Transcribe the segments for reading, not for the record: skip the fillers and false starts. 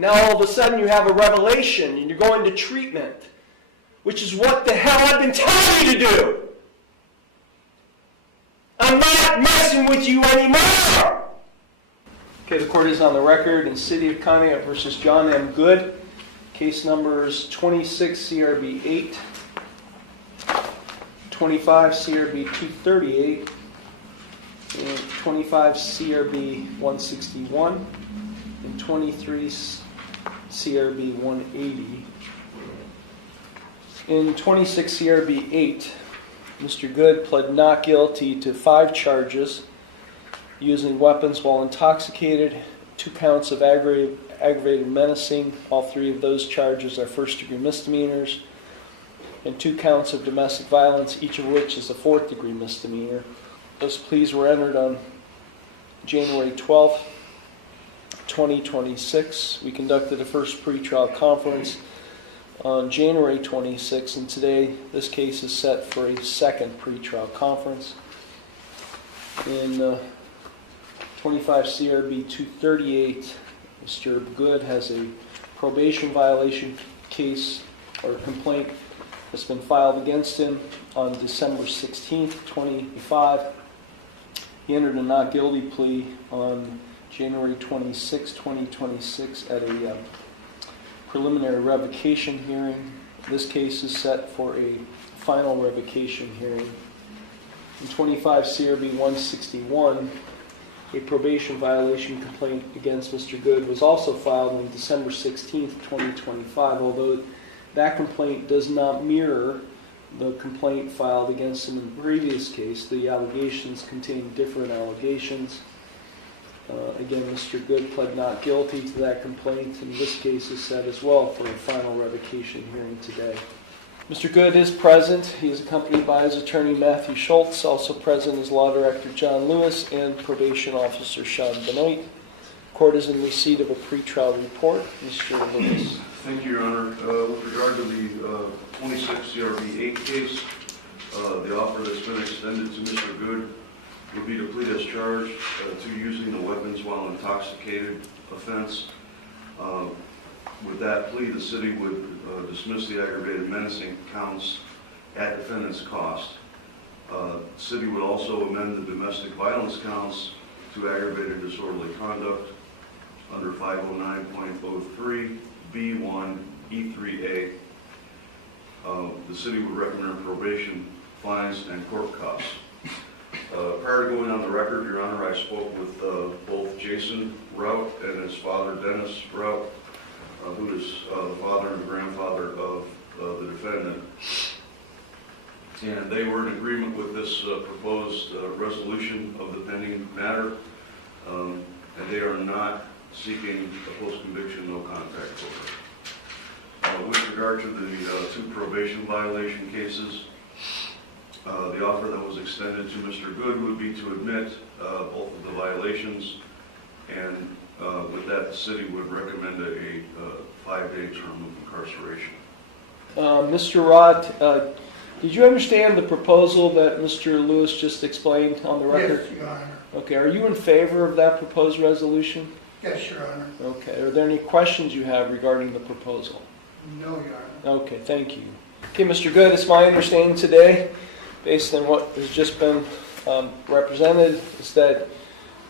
And now all of a sudden you have a revelation and you're going to treatment, which is what the hell I've been telling you to do. I'm not messing with you anymore. Okay, the court is on the record in City of Conneaut versus John M. Good. Case numbers 26 CRB 8, 25 CRB 238, and 25 CRB 161, and 23 CRB 180. In 26 CRB 8, Mr. Good pled not guilty to 5 charges: using weapons while intoxicated, 2 counts of aggravated menacing. All 3 of those charges are first-degree misdemeanors, and 2 counts of domestic violence, each of which is a 4th-degree misdemeanor. Those pleas were entered on January 12th, 2026. We conducted a first pretrial conference on January 26th, and today this case is set for a second pretrial conference. In 25 CRB 238, Mr. Good has a probation violation case or complaint that's been filed against him on December 16th, 2025. He entered a not guilty plea on January 26, 2026 at a preliminary revocation hearing. This case is set for a final revocation hearing. In 25 CRB 161, a probation violation complaint against Mr. Good was also filed on December 16th, 2025, although that complaint does not mirror the complaint filed against him in the previous case. The allegations contain different allegations. Again, Mr. Good pled not guilty to that complaint, and this case is set as well for a final revocation hearing today. Mr. Good is present. He is accompanied by his attorney Matthew Schultz. Also present is Law Director John Lewis and Probation Officer Sean Benoit. Court is in receipt of a pretrial report. Mr. Lewis. Thank you, Your Honor. With regard to the 26 CRB 8 case, the offer that's been extended to Mr. Good would be to plead as charged to using the weapons while intoxicated offense. With that plea, the city would dismiss the aggravated menacing counts at defendant's cost. The city would also amend the domestic violence counts to aggravated disorderly conduct under 509.03 B1 E3A. The city would recommend probation, fines, and court costs. Prior to going on the record, Your Honor, I spoke with both Jason Rout and his father, Dennis Rout, who is the father and grandfather of the defendant. And they were in agreement with this proposed resolution of the pending matter, and they are not seeking a post-conviction no contact order. With regard to the 2 probation violation cases, the offer that was extended to Mr. Good would be to admit both of the violations, and with that, the city would recommend a 5-day term of incarceration. Mr. Rott, did you understand the proposal that Mr. Lewis just explained on the record? Yes, Your Honor. Okay, are you in favor of that proposed resolution? Yes, Your Honor. Okay, are there any questions you have regarding the proposal? No, Your Honor. Okay, thank you. Okay, Mr. Good, it's my understanding today, based on what has just been represented, is that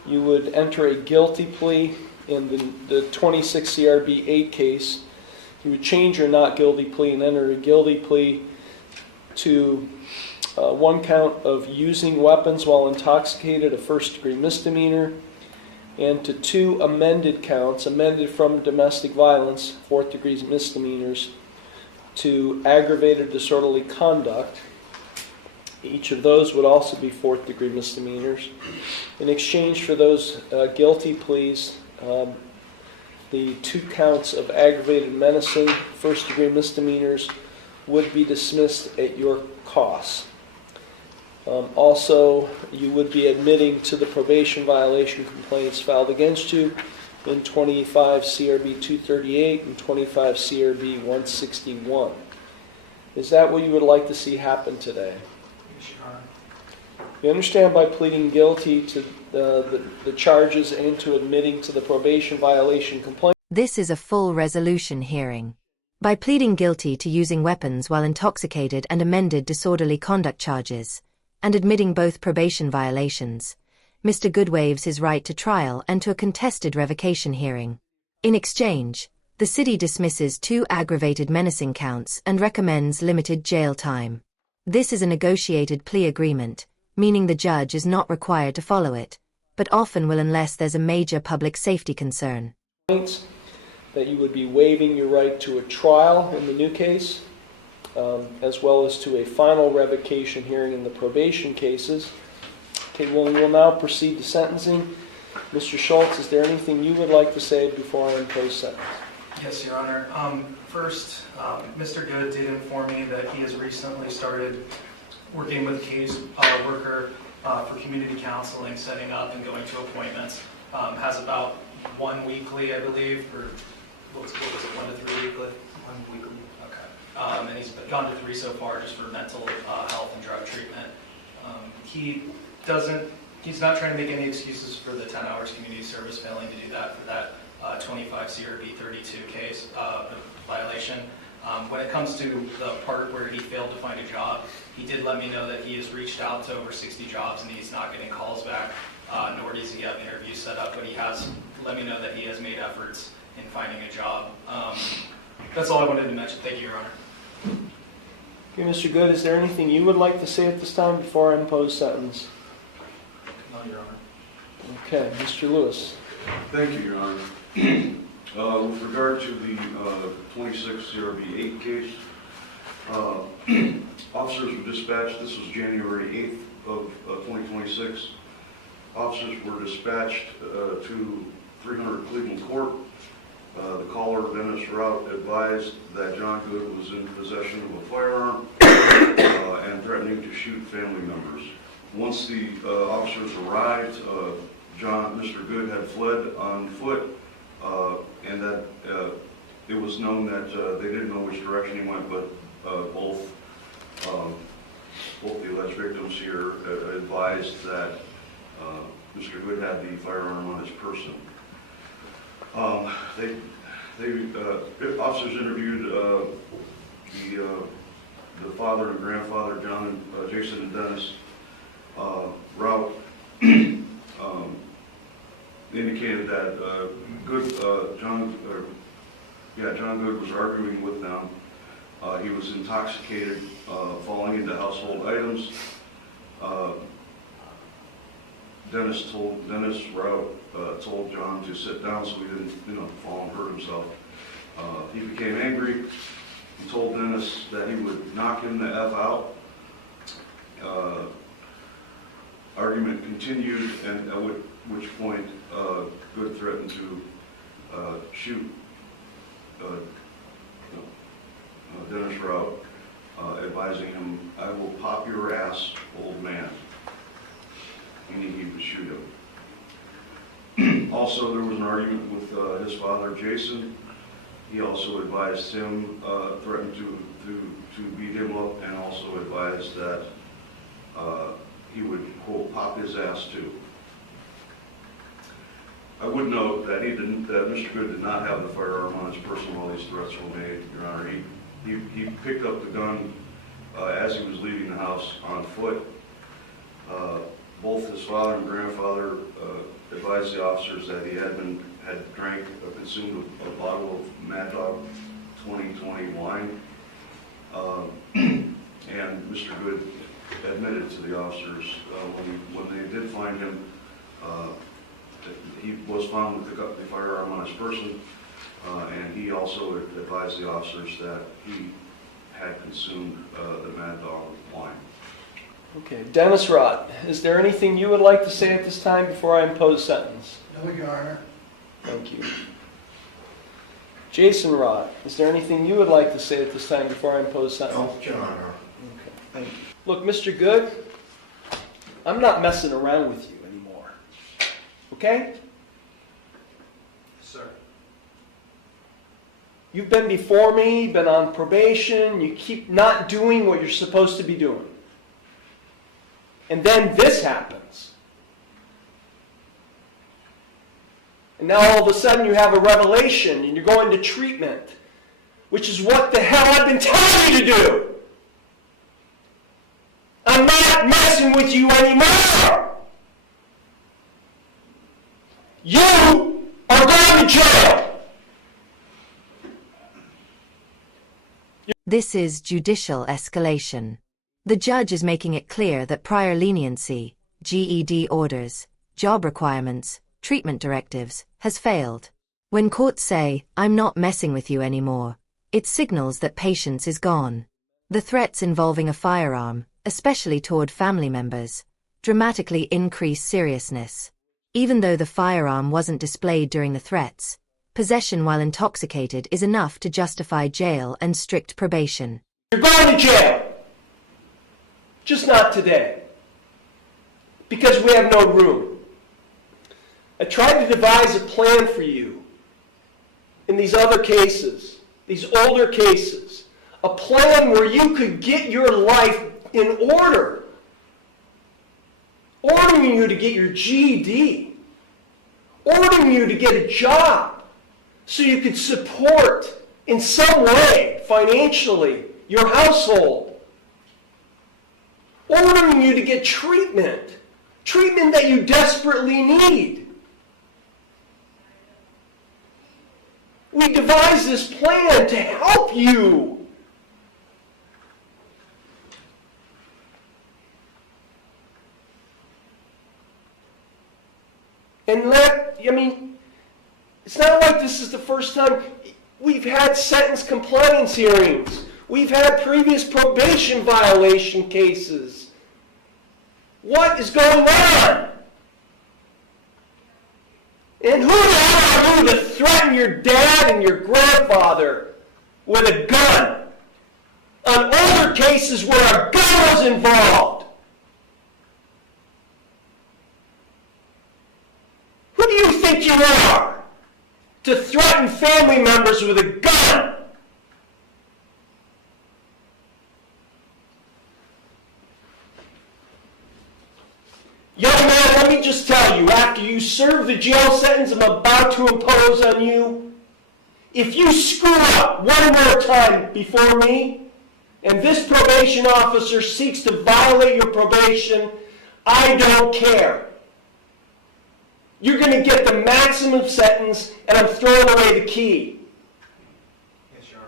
you would enter a guilty plea in the 26 CRB 8 case. You would change your not guilty plea and enter a guilty plea to 1 count of using weapons while intoxicated, a 1st-degree misdemeanor, and to 2 amended counts, amended from domestic violence, 4th-degree misdemeanors, to aggravated disorderly conduct. Each of those would also be 4th-degree misdemeanors. In exchange for those guilty pleas, the 2 counts of aggravated menacing, 1st-degree misdemeanors, would be dismissed at your cost. Also, you would be admitting to the probation violation complaints filed against you in 25 CRB 238 and 25 CRB 161. Is that what you would like to see happen today? Yes, Your Honor. You understand by pleading guilty to the charges and to admitting to the probation violation complaint This is a full resolution hearing. By pleading guilty to using weapons while intoxicated and amended disorderly conduct charges, and admitting both probation violations, Mr. Good waives his right to trial and to a contested revocation hearing. In exchange, the city dismisses 2 aggravated menacing counts and recommends limited jail time. This is a negotiated plea agreement, meaning the judge is not required to follow it, but often will unless there's a major public safety concern. That you would be waiving your right to a trial in the new case, as well as to a final revocation hearing in the probation cases. Okay, well, we'll now proceed to sentencing. Mr. Schultz, is there anything you would like to say before I impose sentence? Yes, Your Honor. First, Mr. Good did inform me that he has recently started working with a case worker for community counseling, setting up and going to appointments. Has about 1 weekly, I believe, or what was it, 1 to 3 weekly? 1 weekly. Okay. And he's gone to 3 so far just for mental health and drug treatment. He's not trying to make any excuses for the 10 hours community service, failing to do that for that 25 CRB 32 case violation. When it comes to the part where he failed to find a job, he did let me know that he has reached out to over 60 jobs and he's not getting calls back, nor does he have an interview set up, but he has let me know that he has made efforts in finding a job. That's all I wanted to mention. Thank you, Your Honor. Okay, Mr. Good, is there anything you would like to say at this time before I impose sentence? No, Your Honor. Okay, Mr. Lewis. Thank you, Your Honor. With regard to the 26 CRB 8 case, officers were dispatched, this was January 8th of 2026. Officers were dispatched to 300 Cleveland Court. The caller, Dennis Rout, advised that John Good was in possession of a firearm and threatening to shoot family members. Once the officers arrived, Mr. Good had fled on foot, and that it was known that they didn't know which direction he went, but both the alleged victims here advised that Mr. Good had the firearm on his person. Officers interviewed the father and grandfather, John and Jason and Dennis. Rout indicated that John Good was arguing with them. He was intoxicated, falling into household items. Dennis Rout told John to sit down so he didn't fall and hurt himself. He became angry. He told Dennis that he would knock him the F out. Argument continued, and at which point Good threatened to shoot Dennis Rout, advising him, "I will pop your ass, old man," meaning he would shoot him. Also, there was an argument with his father, Jason. He also advised him, threatened to beat him up, and also advised that he would, quote, pop his ass too. I would note that Mr. Good did not have the firearm on his person while these threats were made, Your Honor. He picked up the gun as he was leaving the house on foot. Both his father and grandfather advised the officers that he had drank or consumed a bottle of Mad Dog 2020 wine. And Mr. Good admitted to the officers when they did find him, he was found with the firearm on his person, and he also advised the officers that he had consumed the Mad Dog wine. Okay, Dennis Rout, is there anything you would like to say at this time before I impose sentence? No, Your Honor. Thank you. Jason Rout, is there anything you would like to say at this time before I impose sentence? No, Your Honor. Okay, thank you. Look, Mr. Good, I'm not messing around with you anymore. Okay? Sir. You've been before me, been on probation, you keep not doing what you're supposed to be doing. And then this happens. And now all of a sudden you have a revelation and you're going to treatment, which is what the hell I've been telling you to do. I'm not messing with you anymore. You are going to jail. This is judicial escalation. The judge is making it clear that prior leniency, GED orders, job requirements, treatment directives, has failed. When courts say, "I'm not messing with you anymore," it signals that patience is gone. The threats involving a firearm, especially toward family members, dramatically increase seriousness. Even though the firearm wasn't displayed during the threats, possession while intoxicated is enough to justify jail and strict probation. You're going to jail. Just not today. Because we have no room. I tried to devise a plan for you in these other cases, these older cases. A plan where you could get your life in order. Ordering you to get your GED. Ordering you to get a job so you could support in some way, financially, your household. Ordering you to get treatment. Treatment that you desperately need. We devised this plan to help you. And it's not like this is the first time. We've had sentence compliance hearings. We've had previous probation violation cases. What is going on? And who the hell are you to threaten your dad and your grandfather with a gun? On older cases where a gun was involved. Who do you think you are to threaten family members with a gun? Young man, let me just tell you, after you serve the jail sentence I'm about to impose on you, if you screw up one more time before me, and this probation officer seeks to violate your probation, I don't care. You're going to get the maximum sentence, and I'm throwing away the key. Yes, Your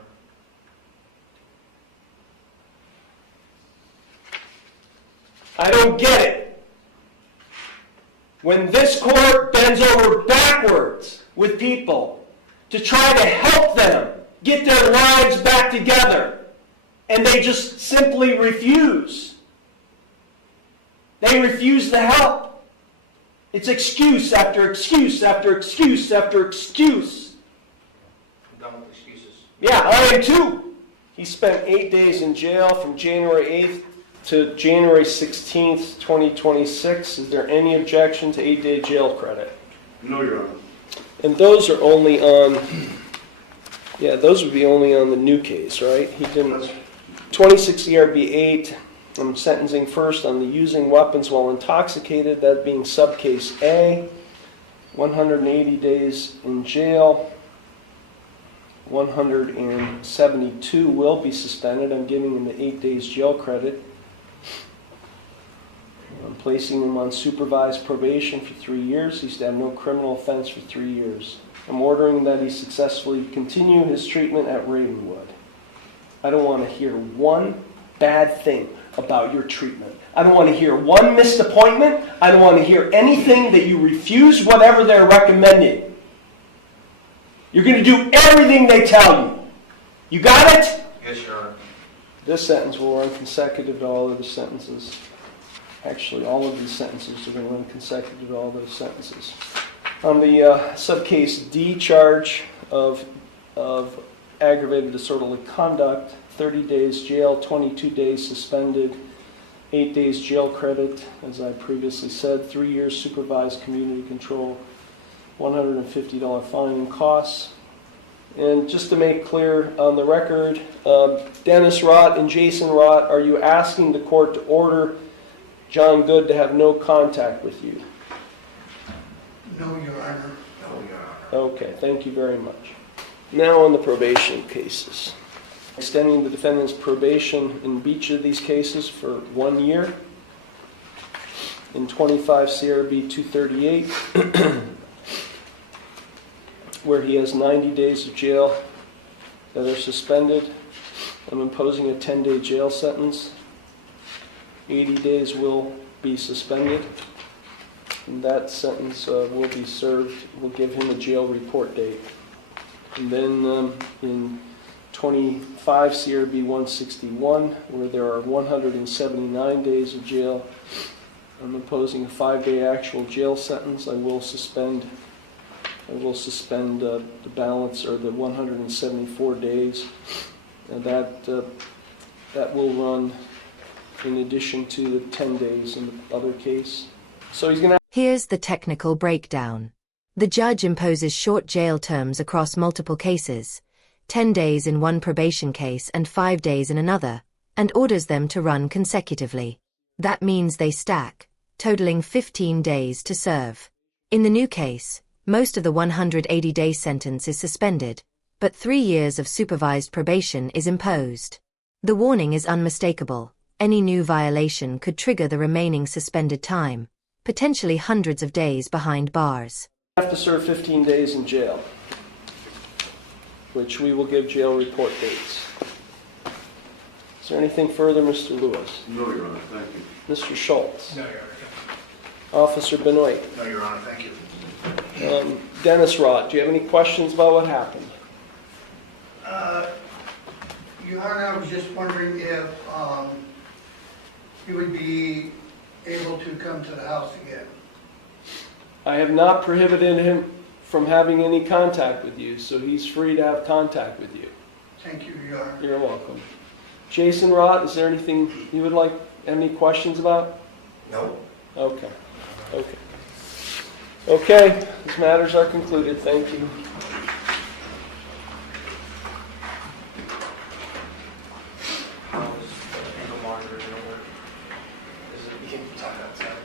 Honor. I don't get it. When this court bends over backwards with people to try to help them get their lives back together, and they just simply refuse. They refuse the help. It's excuse after excuse after excuse after excuse. I'm done with excuses. Yeah, I am too. He spent 8 days in jail from January 8th to January 16th, 2026. Is there any objection to 8-day jail credit? No, Your Honor. And those are only on, those would be only on the new case, right? He didn't. 26 ERB 8, I'm sentencing first on the using weapons while intoxicated, that being subcase A. 180 days in jail. 172 will be suspended. I'm giving him the 8 days jail credit. I'm placing him on supervised probation for 3 years. He's to have no criminal offense for 3 years. I'm ordering that he successfully continue his treatment at Ravenwood. I don't want to hear one bad thing about your treatment. I don't want to hear one missed appointment. I don't want to hear anything that you refuse whatever they're recommending. You're going to do everything they tell you. You got it? Yes, Your Honor. This sentence will run consecutive to all of the sentences. Actually, all of these sentences are going to run consecutive to all those sentences. On the subcase D charge of aggravated disorderly conduct, 30 days jail, 22 days suspended, 8 days jail credit, as I previously said, 3 years supervised community control, $150 fine and costs. And just to make clear on the record, Dennis Rott and Jason Rott, are you asking the court to order John Good to have no contact with you? No, Your Honor. No, Your Honor. Okay, thank you very much. Now on the probation cases. Extending the defendant's probation in each of these cases for 1 year. In 25 CRB 238, where he has 90 days of jail that are suspended, I'm imposing a 10-day jail sentence. 80 days will be suspended. And that sentence will be served, will give him a jail report date. And then in 25 CRB 161, where there are 179 days of jail, I'm imposing a 5-day actual jail sentence. I will suspend the balance, or the 174 days, and that will run in addition to the 10 days in the other case. So he's going to. Here's the technical breakdown. The judge imposes short jail terms across multiple cases, 10 days in one probation case and 5 days in another, and orders them to run consecutively. That means they stack, totaling 15 days to serve. In the new case, most of the 180-day sentence is suspended, but 3 years of supervised probation is imposed. The warning is unmistakable. Any new violation could trigger the remaining suspended time, potentially hundreds of days behind bars. Have to serve 15 days in jail, which we will give jail report dates. Is there anything further, Mr. Lewis? No, Your Honor, thank you. Mr. Schultz? No, Your Honor. Officer Benoit? No, Your Honor, thank you. Dennis Rott, do you have any questions about what happened? Your Honor, I was just wondering if you would be able to come to the house again. I have not prohibited him from having any contact with you, so he's free to have contact with you. Thank you, Your Honor. You're welcome. Jason Rott, is there anything you would like, any questions about? No. Okay. Okay. Okay, these matters are concluded. Thank you. You can talk outside.